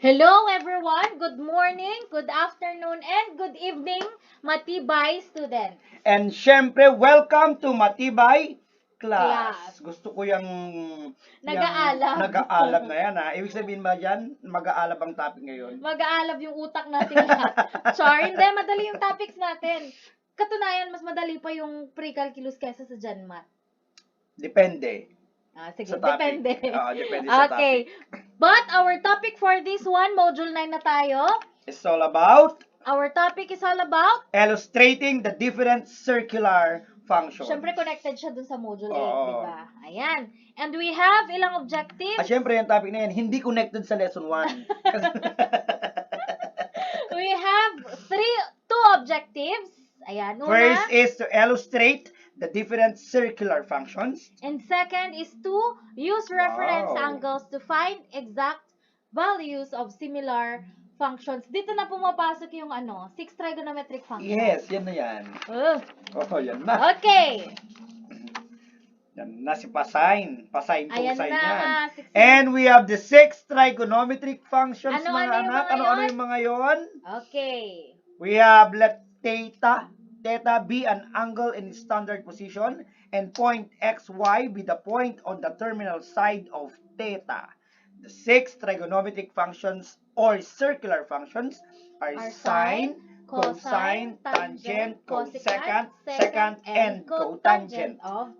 Hello everyone! Good morning, good afternoon, and good evening, Matibay student. And syempre, welcome to Matibay Class. Class. Gusto ko yung Nag-aalab. nag-aalab na yan ha. Ibig sabihin ba dyan, mag-aalab ang topic ngayon? Mag-aalab yung utak natin lahat. Char, hindi, madali yung topics natin. Katunayan, mas madali pa yung pre-calculus kesa sa Janmat. Depende. Sige, Sa topic. depende. Depende sa Okay. But our topic for this one, Module 9 na tayo. It's all about Our topic is all about, illustrating the different circular functions. syempre connected siya dun sa Module 8, Oo. di ba? Ayan. And we have ilang objectives? At syempre, yung topic na yan, hindi connected sa lesson 1. We have two objectives. Ayan, una. First is to illustrate the different circular functions. And second is to use reference Wow. angles to find exact values of similar functions. Dito na pumapasok yung 6 trigonometric functions. Yes, yan na yan. Yan na. Okay. Yan na si Pasine. Pasine po Ayan sa na. yan. 16. And we have the 6 trigonometric functions, Ano mga yung anak. mga Ano yon? yung mga yon? Okay. We have let theta be an angle in standard position, and point xy be the point on the terminal side of theta. The 6 trigonometric functions or circular functions are sine, cosine, tangent, cosecant, secant, and cotangent of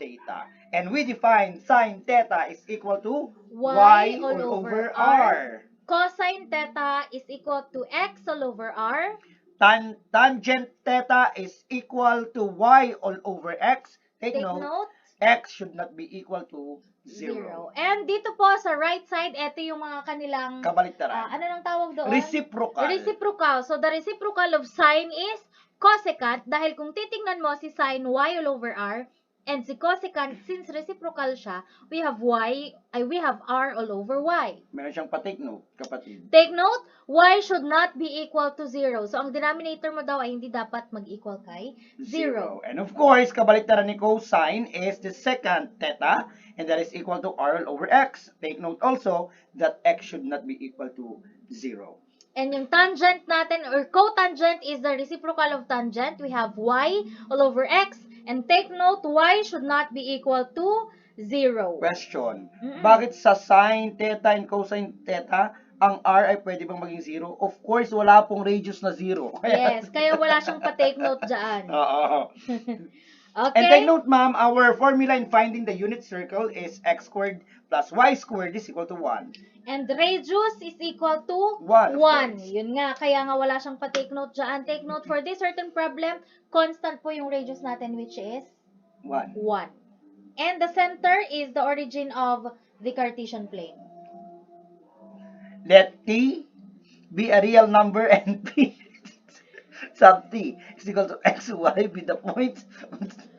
theta. And we define sine theta is equal to y all over r. Cosine theta is equal to x all over r. Tangent theta is equal to y all over x. Take note, x should not be equal to 0. And dito po sa right side, ito yung mga kanilang Kabaliktaran. ano nang tawag doon? Reciprocal. Reciprocal. So the reciprocal of sine is cosecant dahil kung titingnan mo si sine y all over r and si cosecant, since reciprocal siya, we have r all over y. Meron siyang pa-take note, kapatid. Take note, y should not be equal to 0. So ang denominator mo daw ay hindi dapat mag-equal kay 0. And of course, kabaliktaran ni cosine is the secant theta, and that is equal to r all over x. Take note also that x should not be equal to 0. And yung tangent natin or cotangent is the reciprocal of tangent. We have y all over x. And take note, y should not be equal to 0. Question. Bakit sa sine theta and cosine theta, ang r ay pwede bang maging 0? Of course, wala pong radius na 0. Yes, kaya wala siyang pa-take note dyan. Oo. Okay? And take note, ma'am, our formula in finding the unit circle is x squared plus y squared is equal to 1. And radius is equal to 1. 1. Yun nga, kaya nga wala siyang pa-take note dyan. Take note, for this certain problem, constant po yung radius natin, which is 1. 1. And the center is the origin of the Cartesian plane. Let t be a real number and p sub t is equal to x, y be the points.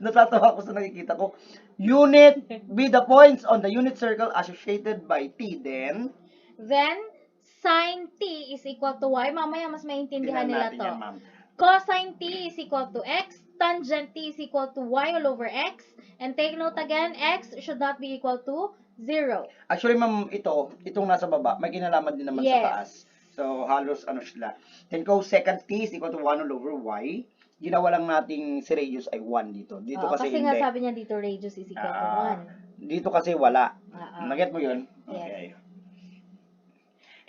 Natatawa ko sa nakikita ko. Unit be the points on the unit circle associated by t. Then sine t is equal to y. Mamaya mas maintindihan nila to. yan, ma'am. Cosine t is equal to x. Tangent t is equal to y all over x. And take note again, x should not be equal to 0. Actually, ma'am, itong nasa baba, may kinalaman din naman Yes. sa taas. So, halos sila. Then cosecant t is equal to 1 all over y. Ginawa lang nating si radius ay 1 dito. Dito kasi kasi hindi. nga sabi niya dito, radius is equal to 1. Dito kasi wala. Naget mo yun? Yes. Okay.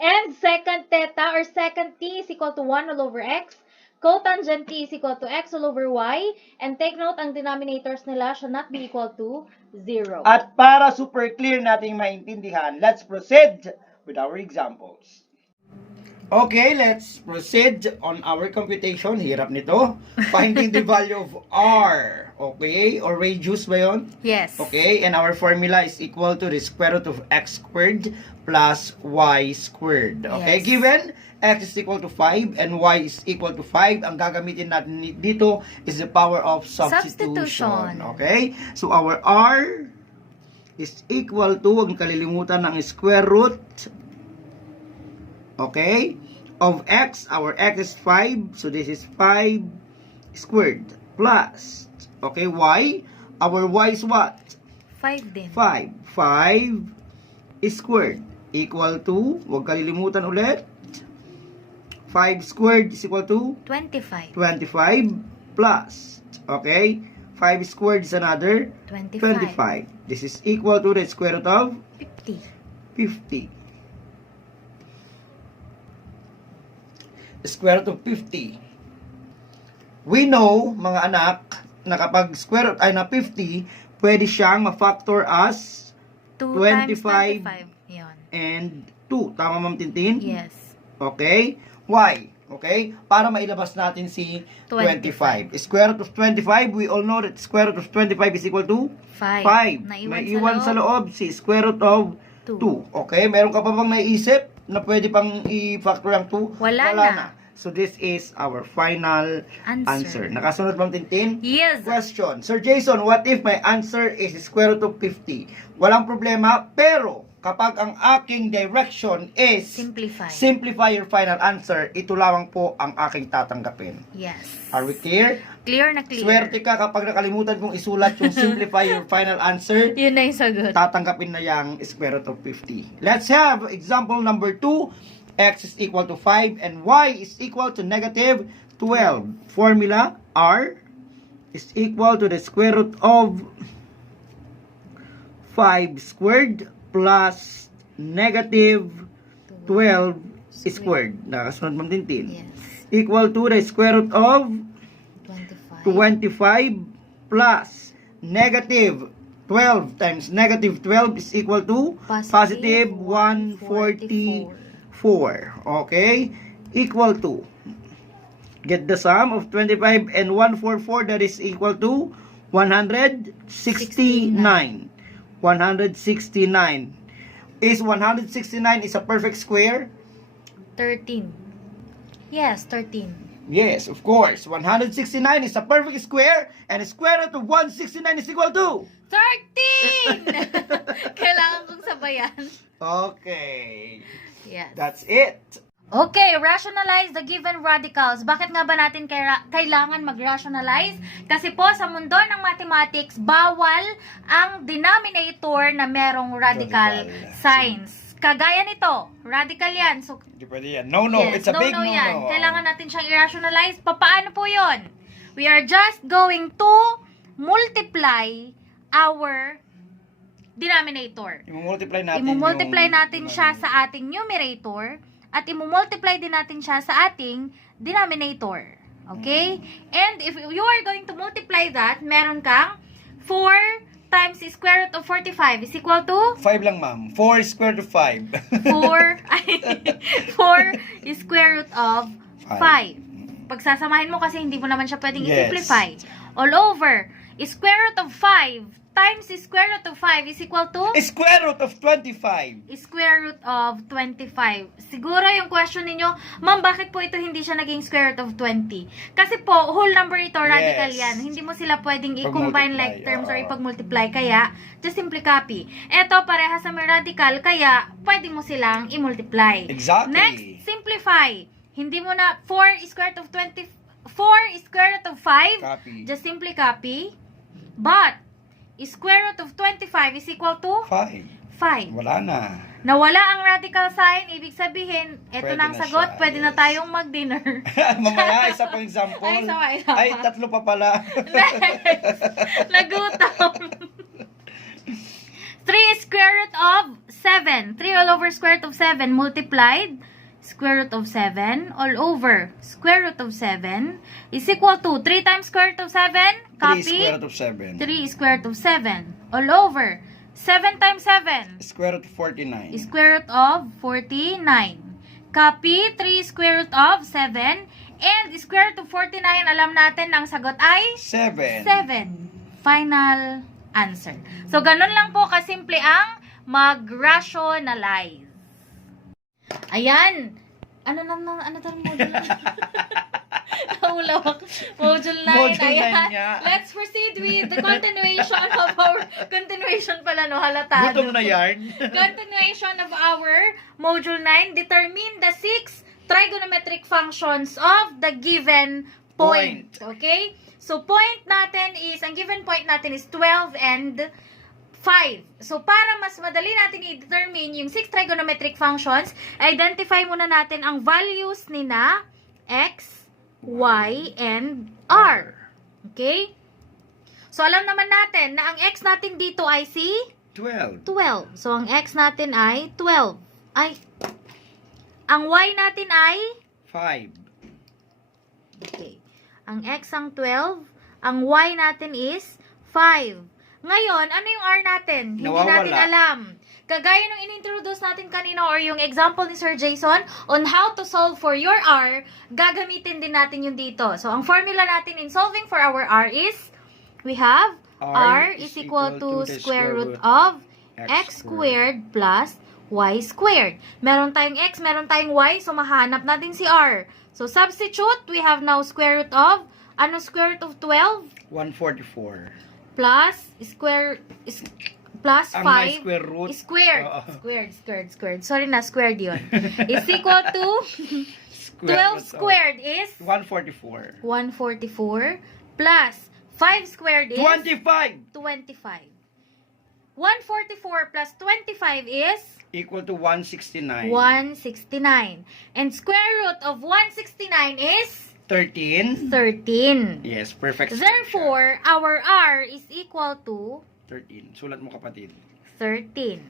And secant theta or secant t is equal to 1 all over x. Cotangent t is equal to x all over y. And take note, ang denominators nila should not be equal to 0. At para super clear nating maintindihan, let's proceed with our examples. Okay, let's proceed on our computation. Hirap nito. Finding the value of r. Okay? Or radius ba yun? Yes. Okay, and our formula is equal to the square root of x squared plus y squared. Okay, Yes. given x is equal to 5 and y is equal to 5, ang gagamitin natin dito is the power of substitution. Okay? So our r is equal to, huwag kalilimutan ng square root, okay, of x. Our x is 5, so this is 5 squared plus, okay, y. Our y is what? 5 din. 5 squared equal to, huwag kalilimutan ulit, 5 squared is equal to 25. 25 plus, okay, 5 squared is another 25. This is equal to the square root of 50. The square root of 50. We know, mga anak, na kapag square root ay na 50, pwede siyang ma-factor as 2 25 times 25. Yun. and 2. Tama, Ma'am Tintin? Yes. Okay? Why? Okay? Para mailabas natin si 25. Square root of 25, we all know that square root of 25 is equal to 5. May iwan sa loob si square root of 2. Okay? Meron ka pa bang naisip na pwede pang i-factor ang 2? Wala na. So, this is our final answer. Nakasunod, Ma'am Tintin? Yes. Question. Sir Jason, what if my answer is square root of 50? Walang problema, pero kapag ang aking direction is simplify your final answer, ito lamang po ang aking tatanggapin. Yes. Are we clear? Clear na clear. Swerte ka kapag nakalimutan kong isulat yung simplify your final answer. Yun na yung sagot. Tatanggapin na yung square root of 50. Let's have example number 2. X is equal to 5 and Y is equal to negative 12. Formula R is equal to the square root of 5 squared plus negative 12 squared. Nakasunod, Ma'am Tintin. Yes. Equal to the square root of 25 plus negative 12 times negative 12 is equal to positive 144. Okay? Equal to, get the sum of 25 and 144, that is equal to 169. 169. Is 169 is a perfect square? 13. Yes, 13. Yes, of course. 169 is a perfect square, and the square root of 169 is equal to 13! Kailangan kong sabayan. Okay. Yes. That's it. Okay, rationalize the given radicals. Bakit nga ba natin kailangan mag-rationalize? Kasi po sa mundo ng mathematics, bawal ang denominator na merong radical signs. Kagaya nito, radical yan. So, Hindi pwede yan. No, yes, it's a big no. Yan. Kailangan natin siyang i-rationalize. Paano po yun? We are just going to multiply our denominator. Imumultiply natin siya sa ating numerator at imumultiply din natin siya sa ating denominator. Okay? And if you are going to multiply that, meron kang 4 times the square root of 45 is equal to? 5 lang, ma'am. 4 square root of 5. 4 square root of 5. Pagsasamahin mo kasi hindi mo naman siya pwedeng i-simplify. All over, square root of 5 times the square root of 5 is equal to? Square root of 25. Square root of 25. Siguro yung question ninyo, ma'am, bakit po ito hindi siya naging square root of 20? Kasi po, whole number ito, radical yan. Hindi mo sila pwedeng i-combine like terms or ipag-multiply. Kaya, just simply copy. Ito, parehas sa may radical, kaya pwede mo silang i-multiply. Exactly. Next, simplify. Hindi mo na 4 square root of 20, 4 square root of 5. Copy. Just simply copy. But, square root of 25 is equal to? 5. Wala na. Nawala ang radical sign, ibig sabihin, ito na ang sagot, pwede na tayong mag-dinner. Mamaya, isa pang example. Ay, tatlo pa pala. Next, nagutom. 3 square root of 7. 3 all over square root of 7 multiplied square root of 7 all over square root of 7 is equal to 3 times square root of 7. Copy. 3 square root of 7. 3 square root of 7 all over 7 times 7. Square root of 49. Square root of 49. Copy. 3 square root of 7 and square root of 49. Alam natin ang sagot ay 7. Final answer. So, ganun lang po kasimple ang mag-rationalize. Ayan. Ano tawag module 9? Naulawak. Module 9. Module 9 Ayan. niya. Let's proceed with the continuation of our continuation pala, no? Halatado. Gutom na yarn. Continuation of our module 9. Determine the 6 trigonometric functions of the given point. Okay? So, point natin is, ang given point natin is 12 and 5. So, para mas madali natin i-determine yung 6 trigonometric functions, identify muna natin ang values ni na x, y, and r. Okay? So, alam naman natin na ang x natin dito ay si 12. 12. So, ang x natin ay 12. Ang y natin ay 5. okay. Ang x ang 12, ang y natin is 5. Ngayon, ano yung r natin? Hindi Nawawala. natin alam. Kagaya nung inintroduce natin kanina or yung example ni Sir Jason on how to solve for your r, gagamitin din natin yung dito. So, ang formula natin in solving for our r is, we have r is equal to the square root of x squared plus y squared. Meron tayong x, meron tayong y, so mahanap natin si r. So, substitute, we have now square root of, ano square root of 12? 144. Plus, plus 5, Ang may square root. squared. Squared. Sorry na, squared yun. Is equal to, 12 squared is 144. 144 plus 5 squared is 25. 25. 144 plus 25 is Equal to 169. 169. And square root of 169 is 13. 13. Yes, perfect. Therefore, our r is equal to 13. Sulat mo, kapatid. 13.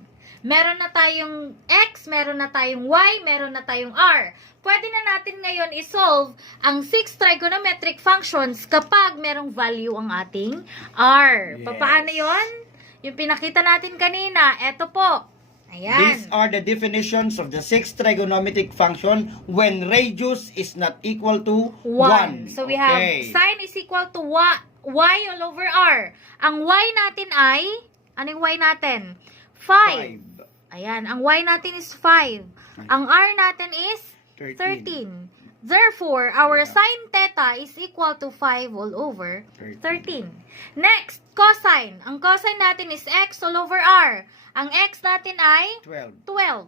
Meron na tayong x, meron na tayong y, meron na tayong r. Pwede na natin ngayon isolve ang 6 trigonometric functions kapag merong value ang ating r. Yes. Paano yon? Yung pinakita natin kanina, eto po. Ayan. These are the definitions of the 6 trigonometric function when radius is not equal to 1. So we have sine is equal to y all over r. Ang y natin ay, anong y natin? 5. Ayan, ang y natin is 5. Ang r natin is 13. Therefore, our sine theta is equal to 5 all over 13. Next, cosine. Ang cosine natin is x all over r. Ang x natin ay 12.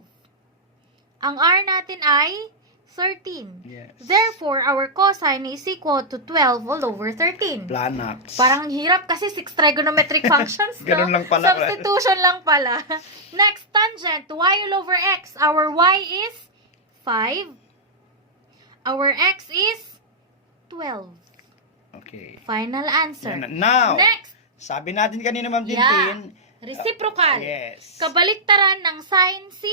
Ang r natin ay 13. Yes. Therefore, our cosine is equal to 12 all over 13. Planax. Parang hirap kasi 6 trigonometric functions, no? Ganun lang pala. Substitution lang pala. Next, tangent. Y all over x. Our y is 5. Our x is 12. Okay. Final answer. Yan. Now, Next, sabi natin kanina, Ma'am Tintin. reciprocal. Yes. Kabaliktaran ng sine si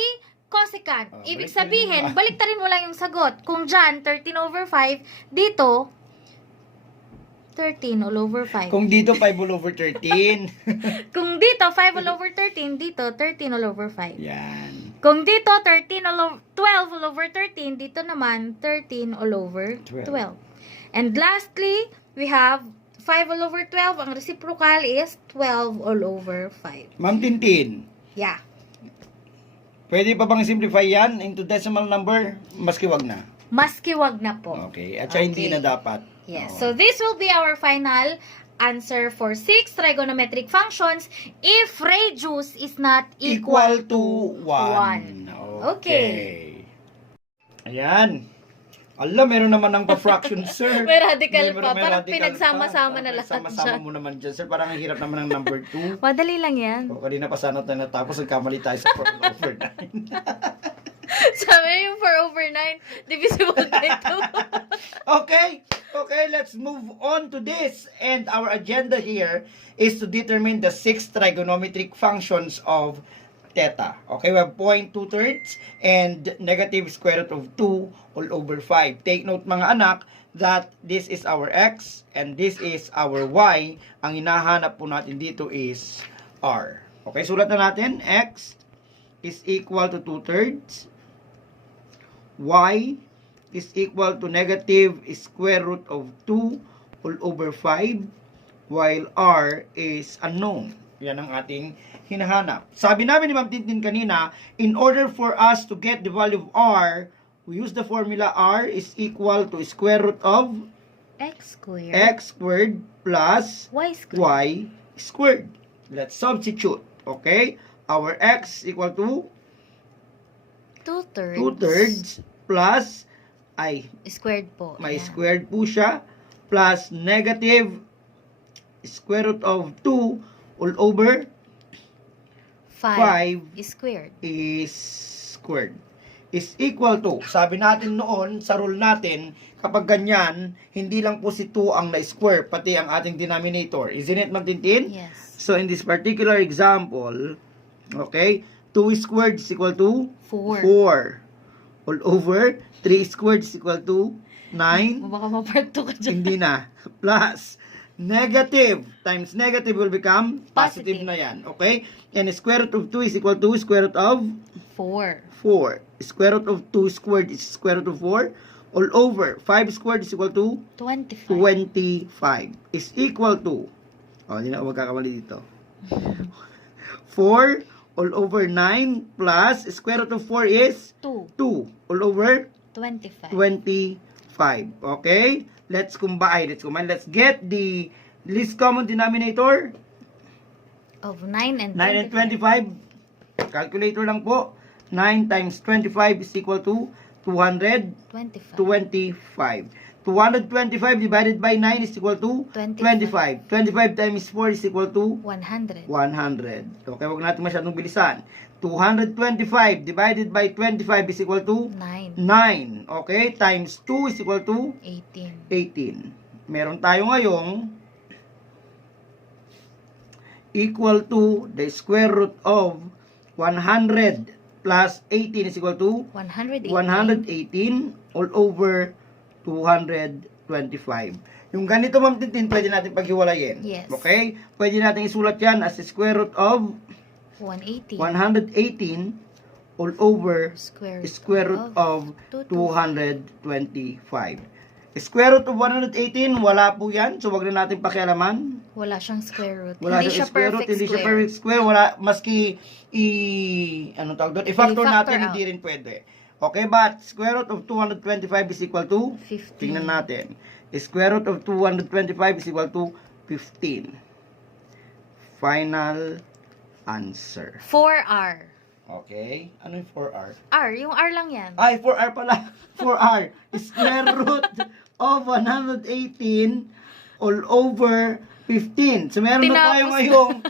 cosecant. Oh, Ibig baliktarin sabihin, mo. baliktarin mo lang yung sagot. Kung dyan, 13 over 5, dito, 13 all over 5. Kung dito, 5 all over 13. Kung dito, 5 all over 13, dito, 13 all over 5. Yan. Kung dito, 13 all over, 12 all over 13, dito naman, 13 all over 12. And lastly, we have 5 all over 12. Ang reciprocal is 12 all over 5. Ma'am Tintin, Yeah. pwede pa bang simplify yan into decimal number? Maski wag na. Maski wag na po. Okay. At saka hindi na dapat. Yes. Oo. So, this will be our final answer for 6 trigonometric functions if radius is not Equal to 1. Okay. Ayan. Ala, meron naman ng pa-fraction, sir. May radical pa. May Parang radical pinagsama-sama pa. na lahat Pinagsama-sama dyan. mo naman dyan, sir. Parang ang hirap naman ng number 2. Madali lang yan. O, kanina pa sana tayo natapos. Nagkamali tayo sa 4 over 9. Sabi yung 4 over 9, divisible by 2. Okay, let's move on to this. And our agenda here is to determine the 6 trigonometric functions of theta. Okay, we have point 2/3 and negative square root of 2 all over 5. Take note, mga anak, that this is our x and this is our y. Ang hinahanap po natin dito is r. Okay, sulat na natin. X is equal to 2/3. Y is equal to negative square root of 2 all over 5, while r is unknown. Yan ang ating hinahanap. Sabi namin ni Ma'am Tintin kanina, in order for us to get the value of r, we use the formula r is equal to square root of X squared plus Y squared. y squared. Let's substitute. Okay? Our x equal to 2/3. 2/3 plus Squared po. may Ayan. squared po siya, plus negative square root of 2 all over 5 is squared. is squared. Is equal to, sabi natin noon, sa rule natin, kapag ganyan, hindi lang po si 2 ang na-square, pati ang ating denominator. Isn't it, Ma'am Tintin? Yes. So, in this particular example, okay, 2 squared is equal to 4. All over, 3 squared is equal to 9. Baka maparto ka dyan. Hindi na. Plus, negative times negative will become positive na yan. Okay? And square root of 2 is equal to square root of 4. 4. Square root of 2 squared is square root of 4. All over, 5 squared is equal to 25. 25. Is equal to, hindi na ako magkakamali dito. 4 all over 9 plus square root of 4 is 2. 2 all over 25. 25. Okay? Let's combine. Let's get the least common denominator. Of 9 and 9 and 25. Calculator lang po. 9 times 25 is equal to 225. 225 divided by 9 is equal to 25. 25 times 4 is equal to 100. 100. Okay, wag natin masyadong bilisan. 225 divided by 25 is equal to 9. 9. Okay, times 2 is equal to 18. 18. Meron tayo ngayong equal to the square root of 100 plus 18 is equal to 118. 118 all over 225. Yung ganito, Ma'am Tintin, pwede natin paghiwalayin. Yes. Okay? Pwede natin isulat yan as square root of 118. 118 all over Square root of 225. Square root of 118, wala po yan. So, wag na natin pakialaman. Wala siyang square root. Wala Hindi siyang siya square root, perfect hindi siya square. perfect square. Wala, maski anong tawag doon? I-factor I-factor natin, out. hindi rin pwede. Okay, but square root of 225 is equal to 15. Tingnan natin. Square root of 225 is equal to 15. Final answer. 4R. Okay. Ano yung 4R? R, yung R lang yan. Ay, 4R pala. 4R. Square root of 118 all over 15. So, meron na Tinapos tayo na. ngayong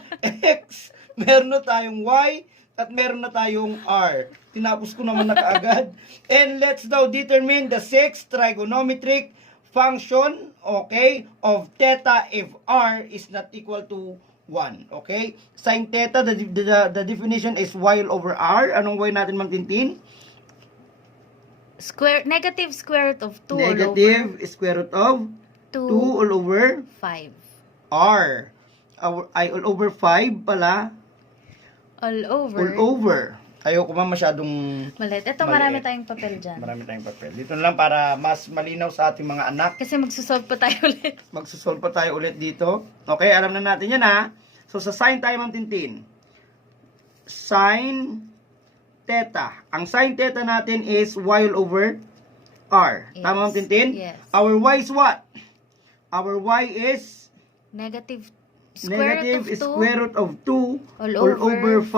X, meron na tayong Y, at meron na tayong R. Tinapos ko naman na kaagad. And let's now determine the sixth trigonometric function, okay, of theta if R is not equal to 1. Okay? Sin theta, the definition is y all over R. Anong y natin, Ma'am Tintin? Negative square root of 2 Negative square root of 2 all over 5. R. All over 5 pala. All over. All over. Ayoko man masyadong Maliit. Ito, maliit. marami tayong papel dyan. Marami tayong papel. Dito na lang para mas malinaw sa ating mga anak. Kasi magsusolve pa tayo ulit. Magsusolve pa tayo ulit dito. Okay, alam na natin yan ha. So, sa sin tayo, Ma'am Tintin. Sin theta. Ang sin theta natin is y all over R. Yes. Tama, Ma'am Tintin? Yes. Our y is what? Our y is Negative square root of 2 all over 5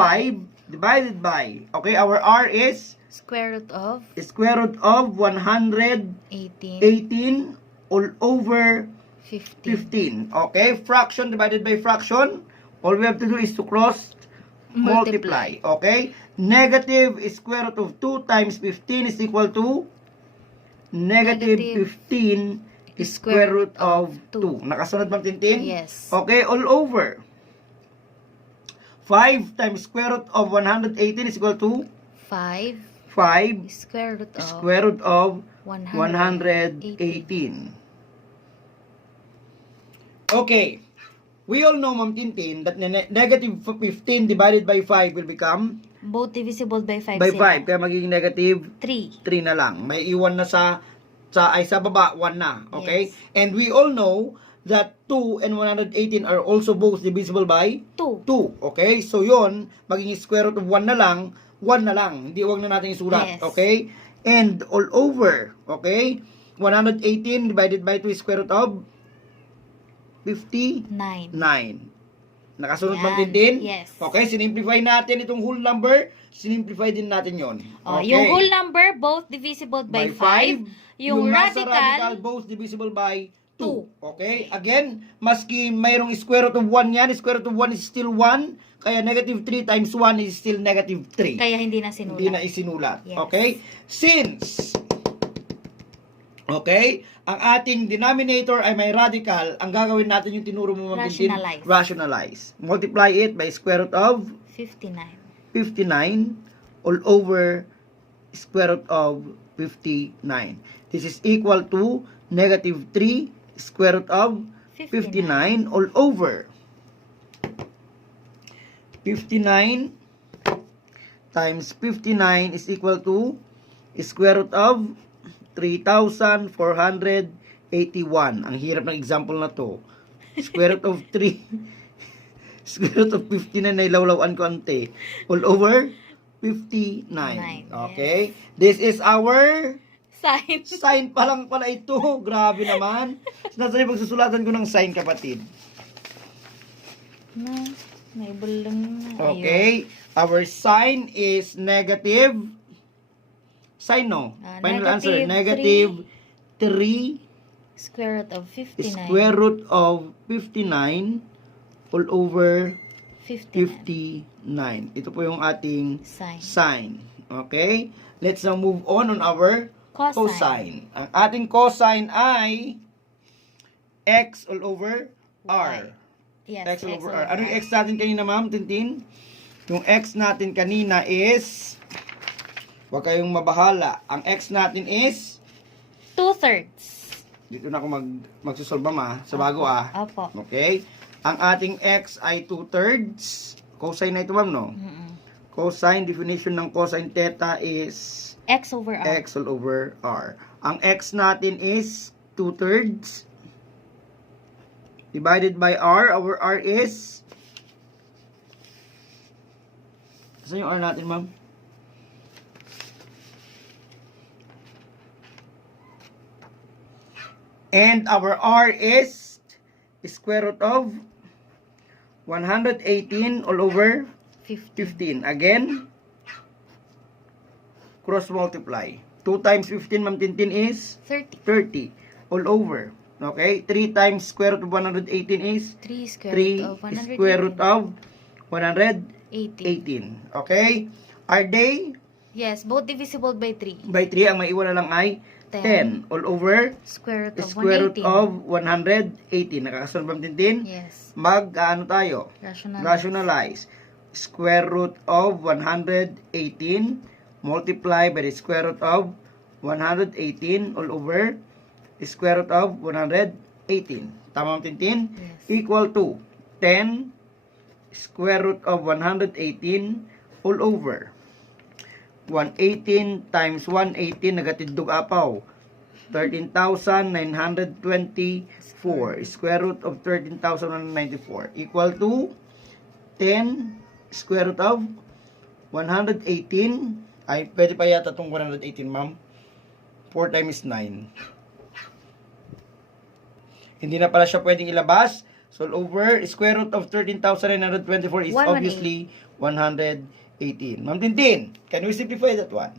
divided by, okay, our R is square root of square root of 118 18. all over 15. 15. Okay, fraction divided by fraction. All we have to do is to cross multiply. Okay, negative square root of 2 times 15 is equal to negative 15 square root of 2. Nakasunod, Ma'am Tintin? Yes. Okay, all over 5 times square root of 118 is equal to 5 5 square root of 118. Okay. We all know, Ma'am Tintin, that negative 15 divided by 5 will become both divisible by 5 by 5. Kaya magiging negative 3. 3 na lang. May iwan na sa baba, 1 na. Okay? Yes. And we all know that 2 and 118 are also both divisible by 2. 2. Okay? So, yon magiging square root of 1 na lang. 1 na lang. Hindi, wag na natin isulat. Yes. Okay? And all over. Okay? 118 divided by 2 is square root of 59. 9. Nakasunod, Yan. Ma'am Tintin? Yes. Okay, sinimplify natin itong whole number. Sinimplify din natin yon. Okay. Yung whole number, both divisible by 5. Yung nasa radical, both divisible by 2. Okay? Again, maski mayroong square root of 1 yan, square root of 1 is still 1. Kaya negative 3 times 1 is still negative 3. Kaya hindi na sinulat. Hindi na isinulat. Yes. Okay? Since, okay, ang ating denominator ay may radical, ang gagawin natin yung tinuro mo magbintin, rationalize. Multiply it by square root of 59. 59 all over square root of 59. This is equal to negative 3 square root of 59 all over 59 times 59 is equal to square root of 3,481. Ang hirap ng example na to. Square root of 3 square root of 59 na ilawlawan ko ante. All over 59. Okay? Yes. This is our Sign. Sign pa lang pala ito. Grabe naman. Sinasabi pagsusulatan ko ng sign, kapatid. No, may bulong na. Okay. Our sign is negative. Sign no. Final answer. Negative 3 square root of 59. Square root of 59 all over 59. Ito po yung ating sign. Okay? Let's now move on our cosine. Ang ating cosine ay x all over r. Yes, X all over r. Ano yung x natin kanina, ma'am, Tintin? Yung x natin kanina is, huwag kayong mabahala. Ang x natin is 2/3. Dito na ako magsusolve, ma'am, sa bago Opo. Okay? Ang ating x ay 2/3. Cosine na ito, ma'am, no? Cosine, definition ng cosine theta is X over R. X all over R. Ang x natin is 2/3 divided by R. Our R is, saan yung R natin, ma'am? And our R is square root of 118 all over 15. Again, cross multiply. 2 times 15, ma'am Tintin, is 30. All over. Okay? 3 times square root of 118 is 3 square root of 118. Okay? Are they? Yes, both divisible by 3. By 3, ang maiwan na lang ay 10. All over square root of 118. Nakakasunod, ma'am Tintin? Yes. Ano tayo? Rationalize. Square root of 118 multiply by the square root of 118 all over square root of 118. Tama, ma'am Tintin? Yes. Equal to 10 square root of 118 all over 118 times 118 nagatidog apaw 13,924 square root of 13,194 equal to 10 square root of 118 ay pwede pa yata itong 118, ma'am. 4 times 9 hindi na pala siya pwedeng ilabas, so all over square root of 13,924 is obviously 118. Ma'am Tintin, can we simplify that one?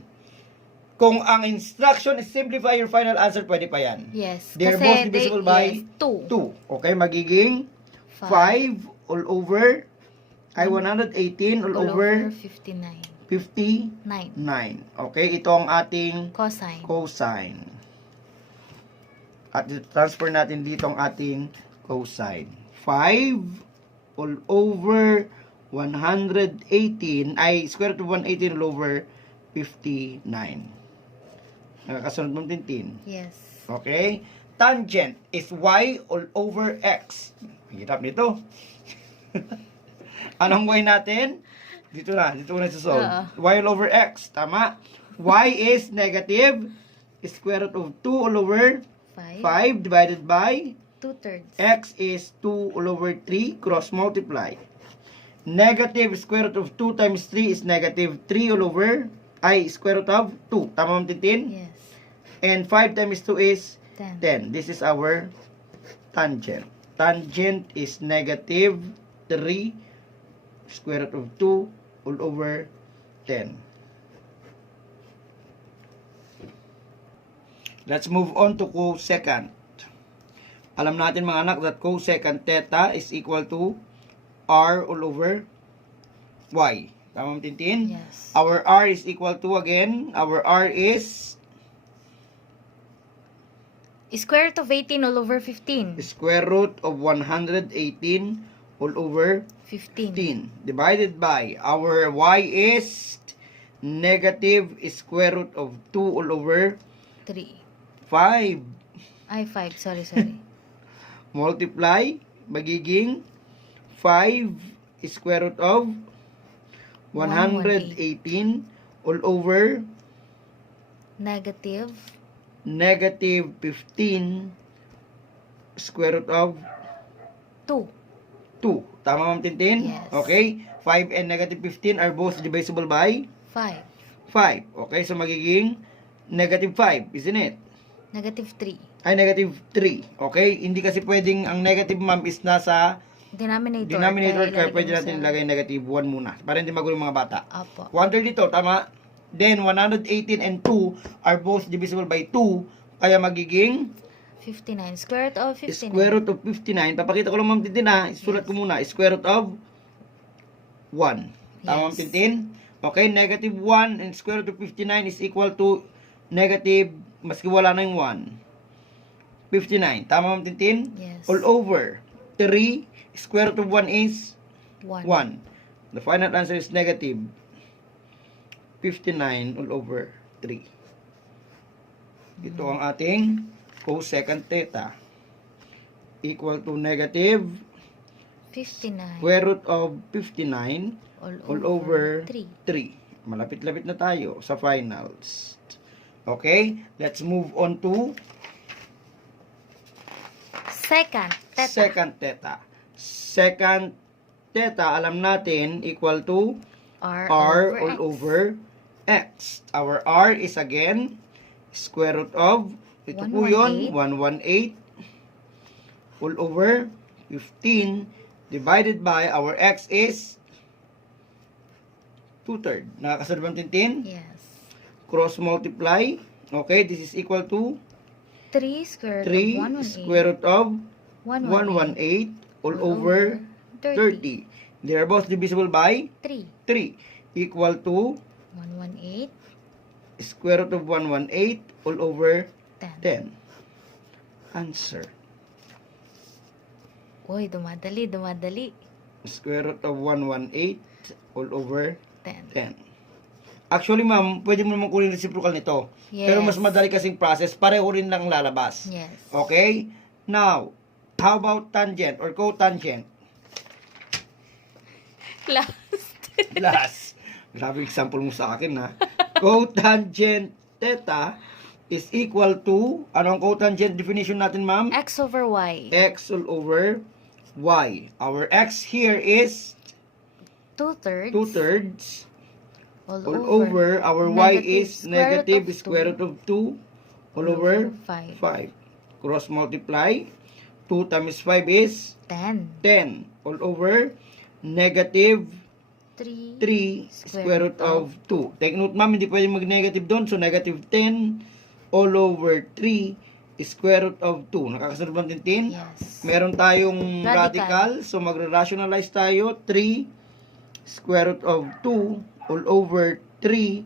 Kung ang instruction is simplify your final answer, pwede pa yan. Yes. They're both divisible by 2. Okay, magiging 5 all over ay 118 all over 59. Okay, ito ang ating cosine. At transfer natin dito ang ating cosine. 5 all over 118 ay square root of 118 all over 59. Nakakasunod mong Tintin? Yes. Okay? Tangent is y all over x. Hirap nito. Anong y natin? Dito na sa solve. Y all over x. Tama. Y is negative square root of 2 all over 5 divided by 2/3. X is 2 all over 3. Cross multiply. Negative square root of 2 times 3 is negative 3 all over square root of 2. Tama, ma'am Tintin? Yes. And 5 times 2 is 10. This is our tangent. Tangent is negative 3 square root of 2 all over 10. Let's move on to cosecant. Alam natin mga anak that cosecant theta is equal to r all over y. Tama Tintin? Yes. Our r is equal to, again, our r is Square root of 18 all over 15. square root of 118 all over 15. 15. Divided by, our y is negative square root of 2 all over 3. 5. Ay, 5. Sorry. Multiply, magiging 5 square root of 118 all over Negative negative 15 square root of 2. 2. Tama Ma'am Tintin? Yes. Okay. 5 and negative 15 are both divisible by 5. 5. Okay, so magiging negative 5, isn't it? Negative 3. Ay, negative 3. Okay, hindi kasi pwedeng ang negative ma'am is nasa Denominator. kaya pwede natin ilagay negative 1 muna para hindi magulo yung mga bata. Apo. 1/3 dito, tama? Then, 118 and 2 are both divisible by 2, kaya magiging 59. Square root of 59. square root of 59. Papakita ko lang Ma'am Tintin ha, isulat ko muna, square root of 1. Tama Ma'am Yes. Tintin? Okay, negative 1 and square root of 59 is equal to negative, maski wala na yung 1. 59. Tama Ma'am Tintin? Yes. All over 3, square root of 1 is 1. 1. The final answer is negative 59 all over 3. Ito ang ating cosecant theta equal to negative 59. square root of 59 all over 3. 3. Malapit-lapit na tayo sa finals. Okay, let's move on to Second theta. second theta. Second theta, alam natin, equal to R all over x. Our r is again square root of, ito po yun, 118 all over 15 divided by our x is 2/3. Nakakasunod bang Tintin? Yes. Cross multiply. Okay, this is equal to 3 square root 3 of 118. square root of 118 118 all over 30. They are both divisible by 3. 3 equal to 118. square root of 118 all over 10. 10. Answer. Uy, dumadali. Square root of 118 all over 10. 10. Actually, ma'am, pwede mo naman kunin reciprocal nito. Yes. Pero mas madali kasing process, pareho rin lang lalabas. Yes. Okay? Now, how about tangent or cotangent? Last. Grabe example mo sa akin, ha? Cotangent theta is equal to, ano ang cotangent definition natin, ma'am? X over Y. X all over y. Our x here is 2/3. 2/3. All All over our y is negative square root of 2 all over 5. 5. Cross multiply. 2 times 5 is 10. 10. All over negative 3 3 square root of 2. Take note ma'am, hindi pwede mag-negative doon. So negative 10 all over 3 square root of 2. Nakakasunod ba Tintin? Yes. Meron tayong Radical. radical. So magre-rationalize tayo. 3 square root of 2 all over 3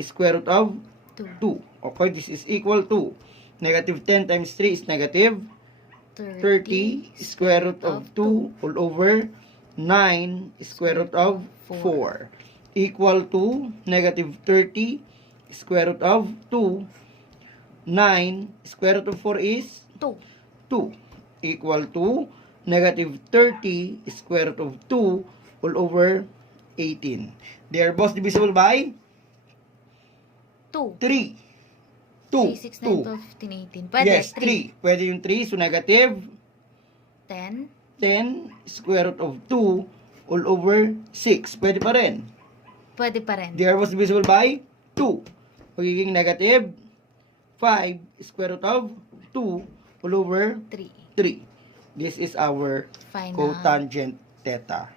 square root of 2. Okay, this is equal to negative 10 times 3 is negative 30 square root of 2 all over 9 square root of 4 equal to negative 30 square root of 2. 9 square root of 4 is 2. 2 equal to negative 30 square root of 2 all over 18. They are both divisible by 2. 3. 3, 2. 6, 9, 12, 15, 18. Pwede, Yes, 3. Pwede yung 3. So, negative 10. 10 square root of 2 all over 6. Pwede pa rin. Pwede pa rin. They are both divisible by 2. Magiging negative 5 square root of 2 all over 3. 3. This is our Final. cotangent theta.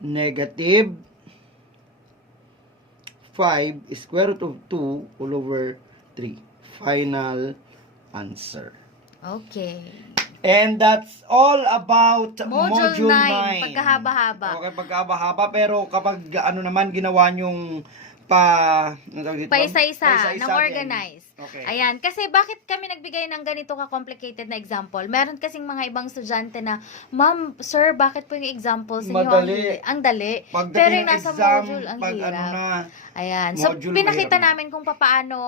Negative 5 square root of 2 all over 3. Final answer. Okay. And that's all about Module Module 9. 9. Pagkahaba-haba. Okay, pagkahaba-haba. Pero kapag ano naman ginawa yung ano tawag dito, Paisa-isa, Paisa-isa ng din. organize. Okay. Ayan, kasi bakit kami nagbigay ng ganito ka-complicated na example? Meron kasing mga ibang estudyante na, Ma'am, sir, bakit po yung examples ninyo Madali. ang dali? Pagdating Pero ng yung nasa exam, module, ang pag hirap. ano na, Ayan. So, module, pinakita mahirap na. namin kung paano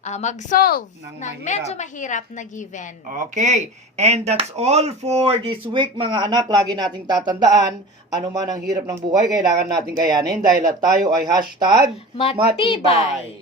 mag-solve Ng ng mahirap. medyo mahirap na given. Okay. And that's all for this week, mga anak. Lagi nating tatandaan, ano man ang hirap ng buhay, kailangan natin kayanin dahil at tayo ay #matibay.